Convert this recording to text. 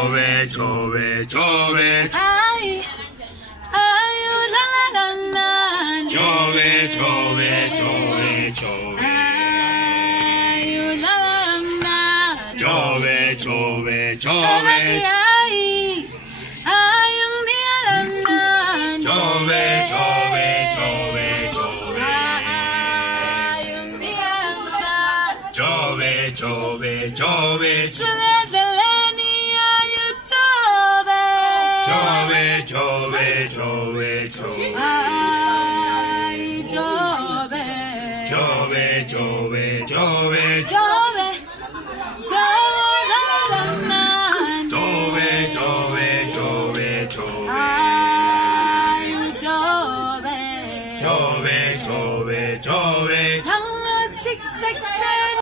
chove, chove, chove, Ay, ay, la la la la. chove, chove, chove, chove, Ay, la la la. chove, chove, chove, Ay, ay, un día la la. chove, chove, chove, chove, Ay, un día la. chove, chove, chove, Sulle Lenny, ay, chove. chove, chove, chove, chove, Ay, chove. chove, chove, chove, Chove.